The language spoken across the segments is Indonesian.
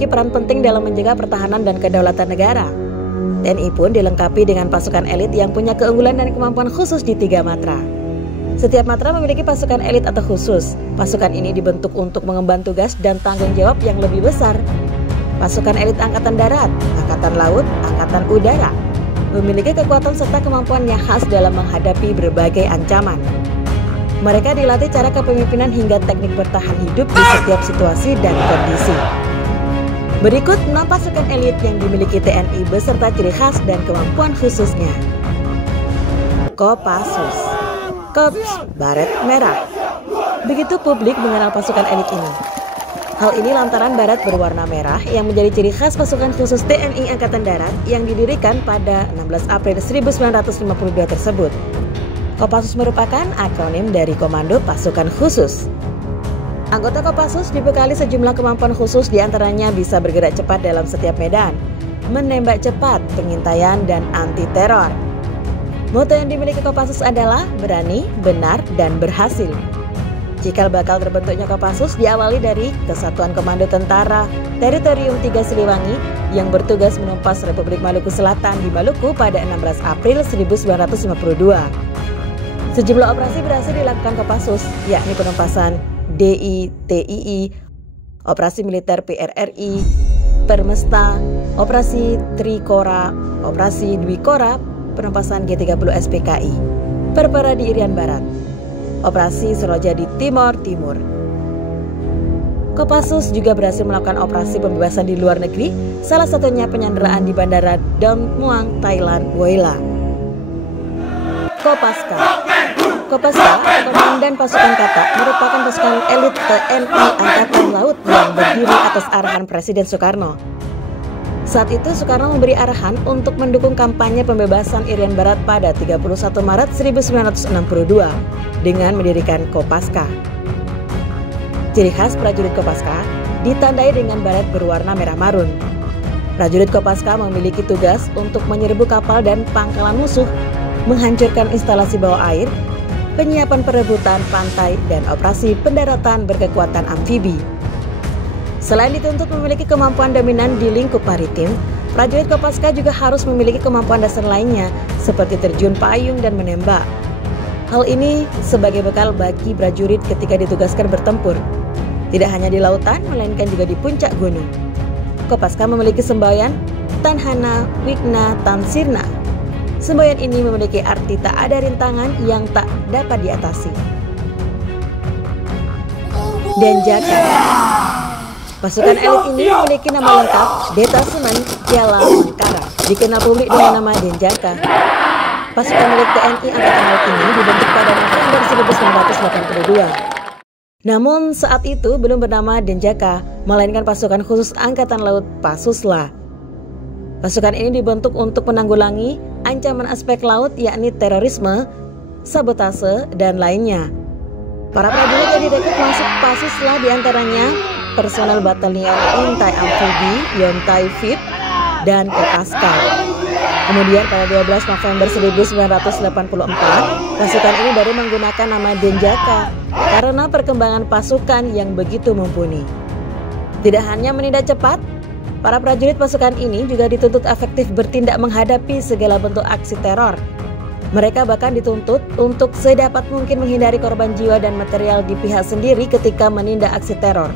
memiliki peran penting dalam menjaga pertahanan dan kedaulatan negara. TNI pun dilengkapi dengan pasukan elit yang punya keunggulan dan kemampuan khusus di 3 matra. Setiap matra memiliki pasukan elit atau khusus. Pasukan ini dibentuk untuk mengemban tugas dan tanggung jawab yang lebih besar. Pasukan elit Angkatan Darat, Angkatan Laut, Angkatan Udara memiliki kekuatan serta kemampuan yang khas dalam menghadapi berbagai ancaman. Mereka dilatih cara kepemimpinan hingga teknik bertahan hidup di setiap situasi dan kondisi. Berikut 6 pasukan elit yang dimiliki TNI beserta ciri khas dan kemampuan khususnya. Kopassus, Korps Baret Merah. Begitu publik mengenal pasukan elit ini. Hal ini lantaran baret berwarna merah yang menjadi ciri khas pasukan khusus TNI Angkatan Darat yang didirikan pada 16 April 1952 tersebut. Kopassus merupakan akronim dari Komando Pasukan Khusus. Anggota Kopassus dibekali sejumlah kemampuan khusus, diantaranya bisa bergerak cepat dalam setiap medan, menembak cepat, pengintaian, dan anti-teror. Moto yang dimiliki Kopassus adalah berani, benar, dan berhasil. Cikal bakal terbentuknya Kopassus diawali dari Kesatuan Komando Tentara Teritorium 3 Siliwangi yang bertugas menumpas Republik Maluku Selatan di Maluku pada 16 April 1952. Sejumlah operasi berhasil dilakukan Kopassus, yakni penumpasan DITII, Operasi Militer PRRI, Permesta, Operasi Trikora, Operasi Dwikora, penumpasan G30 SPKI, Perpara di Irian Barat, Operasi Seroja di Timor Timur. Kopassus juga berhasil melakukan operasi pembebasan di luar negeri, salah satunya penyanderaan di Bandara Don Muang, Thailand, Woyla. Kopaska. Kopaska, Komandan Pasukan Kata, merupakan pasukan elit TNI Angkatan Laut yang berdiri atas arahan Presiden Soekarno. Saat itu Soekarno memberi arahan untuk mendukung kampanye pembebasan Irian Barat pada 31 Maret 1962 dengan mendirikan Kopaska. Ciri khas prajurit Kopaska ditandai dengan baret berwarna merah marun. Prajurit Kopaska memiliki tugas untuk menyerbu kapal dan pangkalan musuh, menghancurkan instalasi bawah air, penyiapan perebutan pantai, dan operasi pendaratan berkekuatan amfibi. Selain dituntut memiliki kemampuan dominan di lingkup maritim, prajurit Kopaska juga harus memiliki kemampuan dasar lainnya seperti terjun payung dan menembak. Hal ini sebagai bekal bagi prajurit ketika ditugaskan bertempur, tidak hanya di lautan melainkan juga di puncak gunung. Kopaska memiliki semboyan Tanhana Wigna Tansirna. Semboyan ini memiliki arti tak ada rintangan yang tak dapat diatasi. Denjaka. Pasukan elit ini memiliki nama lengkap Detasemen Piala Mangkara, dikenal publik dengan nama Denjaka. Pasukan milik TNI Angkatan Laut ini dibentuk pada November 1982. Namun saat itu belum bernama Denjaka, melainkan pasukan khusus Angkatan Laut Pasusla. Pasukan ini dibentuk untuk menanggulangi ancaman aspek laut, yakni terorisme, sabotase, dan lainnya. Para prajurit yang direkrut masuk Pasusla diantaranya personel Batalion Intai Amfibi, Yontai Fit, dan Kopaska. Kemudian pada 12 November 1984, pasukan ini baru menggunakan nama Denjaka karena perkembangan pasukan yang begitu mumpuni. Tidak hanya menindak cepat, para prajurit pasukan ini juga dituntut efektif bertindak menghadapi segala bentuk aksi teror. Mereka bahkan dituntut untuk sedapat mungkin menghindari korban jiwa dan material di pihak sendiri ketika menindak aksi teror.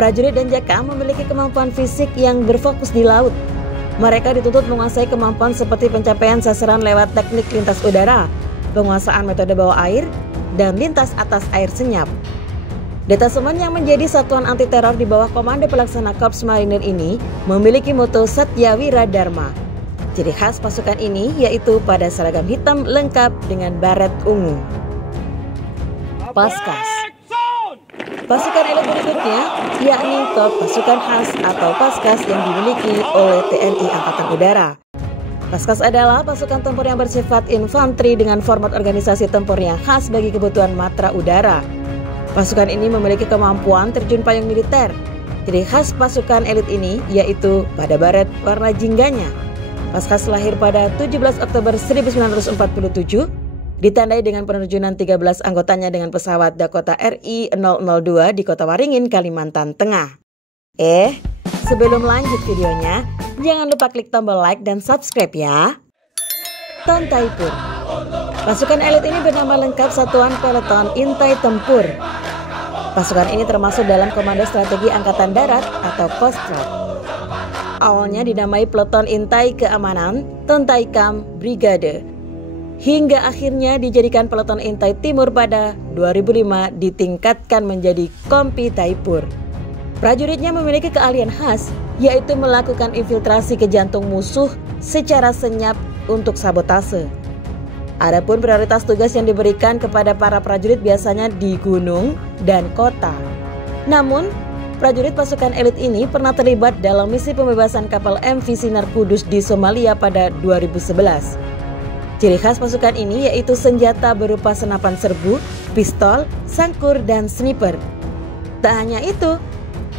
Prajurit Denjaka memiliki kemampuan fisik yang berfokus di laut. Mereka dituntut menguasai kemampuan seperti pencapaian sasaran lewat teknik lintas udara, penguasaan metode bawah air, dan lintas atas air senyap. Detasemen yang menjadi satuan anti teror di bawah Komando Pelaksana Korps Marinir ini memiliki moto Satya Wira Dharma. Ciri khas pasukan ini yaitu pada seragam hitam lengkap dengan baret ungu. Paskas. Pasukan elit berikutnya yakni Korps Pasukan Khas atau Paskas yang dimiliki oleh TNI Angkatan Udara. Paskas adalah pasukan tempur yang bersifat infanteri dengan format organisasi tempur yang khas bagi kebutuhan matra udara. Pasukan ini memiliki kemampuan terjun payung militer. Ciri khas pasukan elit ini yaitu pada baret warna jingganya. Paskas lahir pada 17 Oktober 1947, ditandai dengan penerjunan 13 anggotanya dengan pesawat Dakota RI-002 di Kota Waringin, Kalimantan Tengah. Sebelum lanjut videonya, jangan lupa klik tombol like dan subscribe ya. Tontaipur. Pasukan elit ini bernama lengkap Satuan Peleton Intai Tempur. Pasukan ini termasuk dalam Komando Strategi Angkatan Darat atau Kostrad. Awalnya dinamai Peleton Intai Keamanan Tontaikam Brigade. Hingga akhirnya dijadikan Peleton Intai Timur pada 2005 ditingkatkan menjadi Kompi Taipur. Prajuritnya memiliki keahlian khas, yaitu melakukan infiltrasi ke jantung musuh secara senyap untuk sabotase. Adapun prioritas tugas yang diberikan kepada para prajurit biasanya di gunung dan kota. Namun, prajurit pasukan elit ini pernah terlibat dalam misi pembebasan kapal MV Sinar Kudus di Somalia pada 2011. Ciri khas pasukan ini yaitu senjata berupa senapan serbu, pistol, sangkur, dan sniper. Tak hanya itu,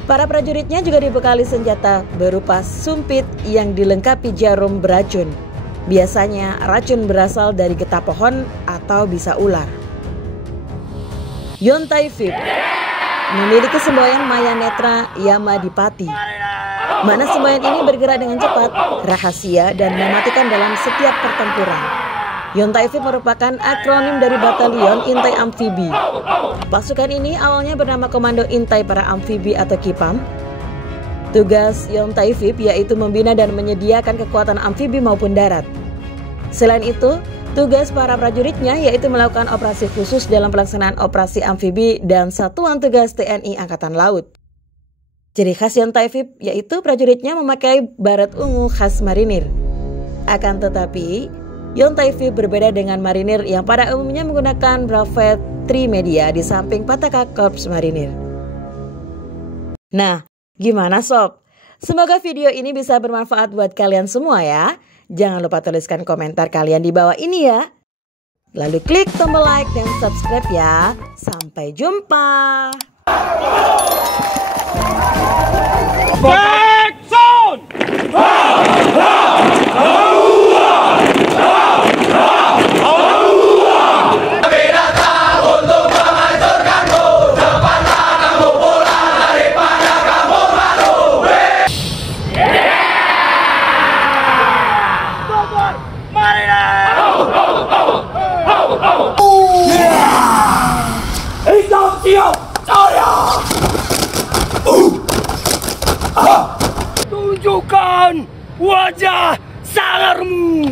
para prajuritnya juga dibekali senjata berupa sumpit yang dilengkapi jarum beracun. Biasanya racun berasal dari getah pohon atau bisa ular. Yontai Vip memiliki semboyan Maya Netra Yamadipati. Mana semboyan ini bergerak dengan cepat, rahasia, dan mematikan dalam setiap pertempuran. Yontai Vip merupakan akronim dari Batalion Intai Amfibi. Pasukan ini awalnya bernama Komando Intai Para Amfibi atau KIPAM. Tugas Yontai Vip yaitu membina dan menyediakan kekuatan amfibi maupun darat. Selain itu, tugas para prajuritnya yaitu melakukan operasi khusus dalam pelaksanaan operasi amfibi dan satuan tugas TNI Angkatan Laut. Ciri khas Yontai Vip yaitu prajuritnya memakai baret ungu khas marinir. Akan tetapi, Yontai Vip berbeda dengan marinir yang pada umumnya menggunakan brevet trimedia di samping Pataka Korps Marinir. Nah, gimana sob? Semoga video ini bisa bermanfaat buat kalian semua ya. Jangan lupa tuliskan komentar kalian di bawah ini ya. Lalu klik tombol like dan subscribe ya. Sampai jumpa. Back zone! Tunjukkan wajah sangarmu.